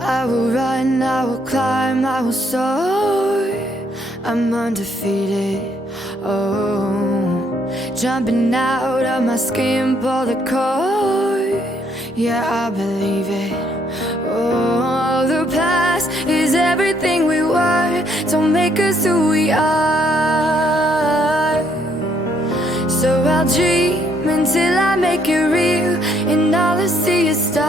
I will run, I will climb, I will soar. I'm undefeated, oh. Jumping out of my skin, pull the cord. Yeah, I believe it. Oh, the past is everything we were. Don't make us who we are. So I'll dream until I make it real, and all I see is stars.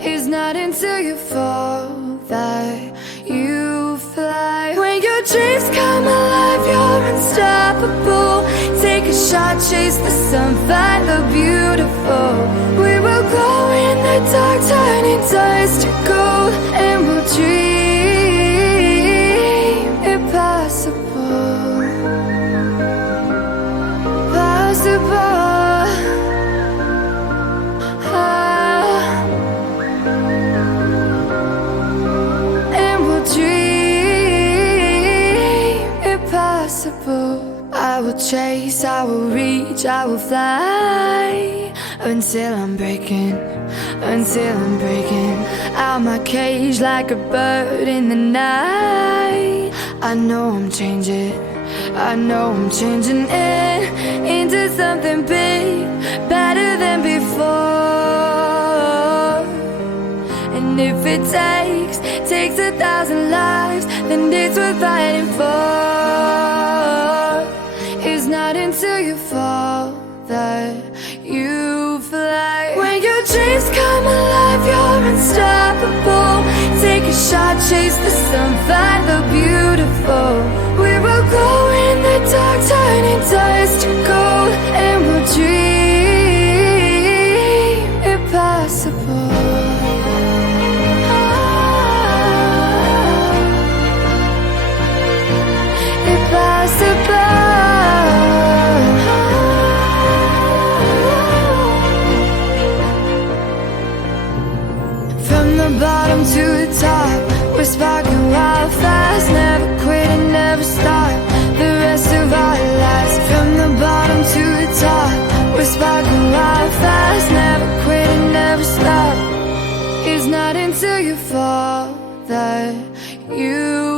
It's not until you fall that you fly. When your dreams come alive, you're unstoppable. Take a shot, chase the sun, find the beautiful. We will glow in the dark, turning dust to gold, and we'll dream impossible. Possible. I will chase, I will reach, I will fly until I'm breaking out my cage like a bird in the night. I know I'm changing into something big, better than before. And if it takes 1,000 lives, then it's worth fighting for. It's not until you fall that you fly. When your dreams come alive, you're unstoppable. Take a shot, chase the sun, find the beautiful. We will glow in the dark, turning dust to gold, and we'll dream impossible. From the bottom to the top, we're sparking wild fast. Never quit and never stop the rest of our lives. From the bottom to the top, we're sparking wild fast. Never quit and never stop. It's not until you fall that you